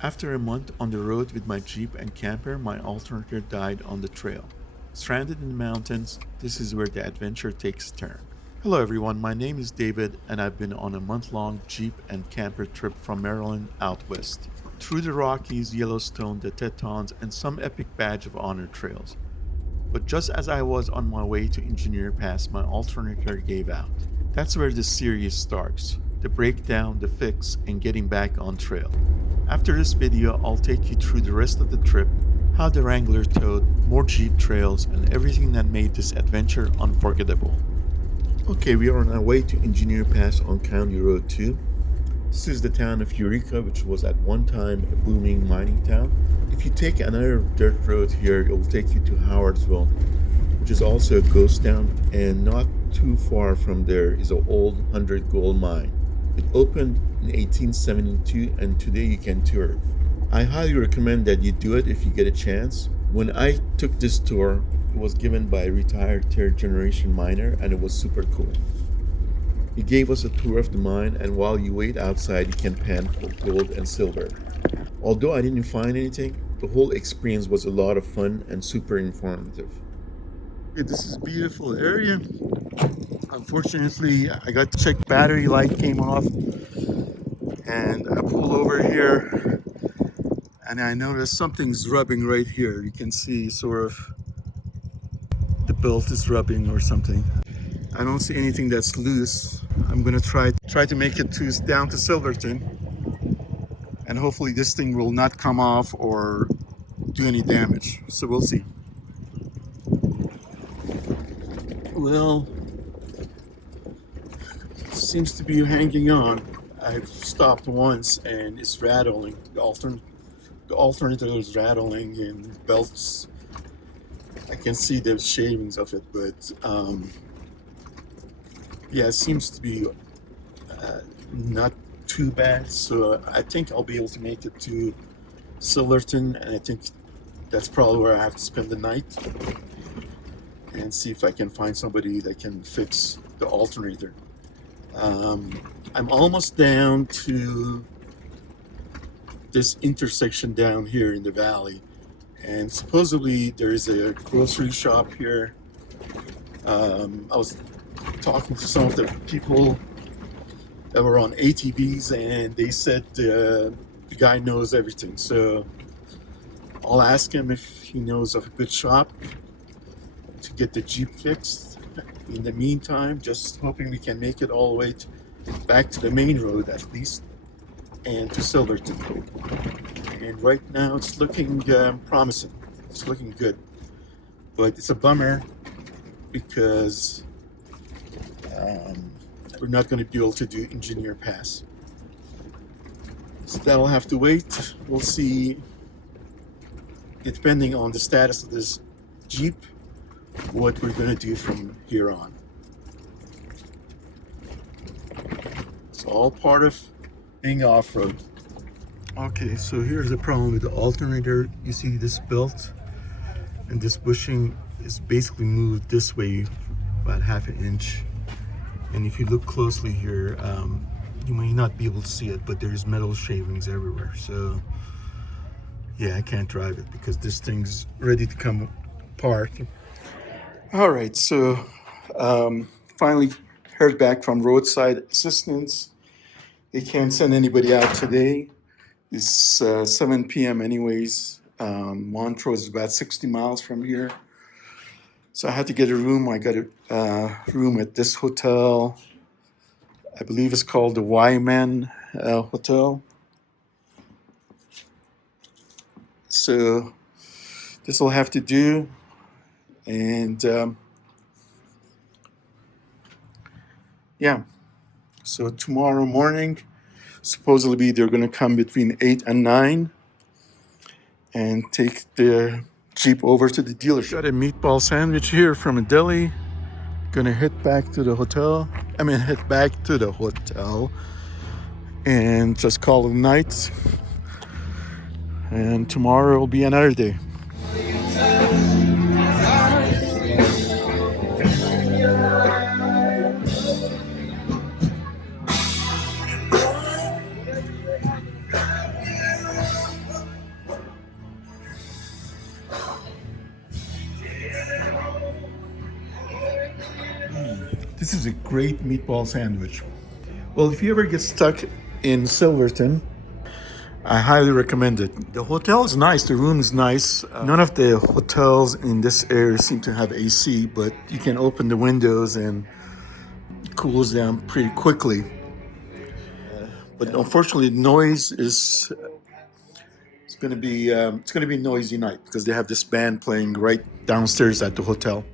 After a month on the road with my Jeep and camper, my alternator died on the trail. Stranded in the mountains, this is where the adventure takes a turn. Hello everyone, my name is David and I've been on a month-long Jeep and camper trip from Maryland out west. Through the Rockies, Yellowstone, the Tetons, and some epic badge of honor trails. But just as I was on my way to Engineer Pass, my alternator gave out. That's where the series starts. The breakdown, the fix, and getting back on trail. After this video, I'll take you through the rest of the trip, how the Wrangler towed, more Jeep trails, and everything that made this adventure unforgettable. Okay, we are on our way to Engineer Pass on County Road 2. This is the town of Eureka, which was at one time a booming mining town. If you take another dirt road here, it will take you to Howardsville, which is also a ghost town, and not too far from there is an old 100 gold mine. It opened in 1872 and today you can tour it. I highly recommend that you do it if you get a chance. When I took this tour, it was given by a retired third generation miner and it was super cool. He gave us a tour of the mine, and while you wait outside you can pan for gold and silver. Although I didn't find anything, the whole experience was a lot of fun and super informative. Okay, this is a beautiful area. Unfortunately, I got to check battery light came off and I pull over here and I noticed something's rubbing right here. You can see sort of the belt is rubbing or something. I don't see anything that's loose. I'm gonna try to make it down to Silverton, and hopefully this thing will not come off or do any damage. So we'll see. Well, it seems to be hanging on. I've stopped once and it's rattling. The alternator is rattling and belts. I can see the shavings of it, but yeah, it seems to be not too bad. So I think I'll be able to make it to Silverton, and I think that's probably where I have to spend the night and see if I can find somebody that can fix the alternator. I'm almost down to this intersection down here in the valley, and supposedly there is a grocery shop here. I was talking to some of the people that were on ATVs and they said the guy knows everything, so I'll ask him if he knows of a good shop to get the Jeep fixed. In the meantime, just hoping we can make it all the way back to the main road at least, and to Silverton. And right now it's looking promising. It's looking good, but it's a bummer because we're not going to be able to do Engineer Pass. So that'll have to wait. We'll see, depending on the status of this Jeep, what we're going to do from here on. It's all part of being off-road. Okay, so here's the problem with the alternator. You see this belt and this bushing is basically moved this way about half an inch. And if you look closely here, you may not be able to see it, but there's metal shavings everywhere. So yeah, I can't drive it because this thing's ready to come apart. All right, so finally heard back from roadside assistance. They can't send anybody out today. It's 7 p.m. anyways. Montrose is about 60 miles from here. So I had to get a room. I got a room at this hotel. I believe it's called the Wyoming Hotel. So this will have to do. And yeah, so tomorrow morning, supposedly they're going to come between 8 and 9 and take the Jeep over to the dealership. Got a meatball sandwich here from a deli. Gonna head back to the hotel. Head back to the hotel and just call it a night. And tomorrow will be another day. This is a great meatball sandwich. Well, if you ever get stuck in Silverton, I highly recommend it. The hotel is nice, the room is nice. None of the hotels in this area seem to have AC, but you can open the windows and it cools down pretty quickly. But unfortunately, noise is it's going to be noisy night because they have this band playing right downstairs at the hotel.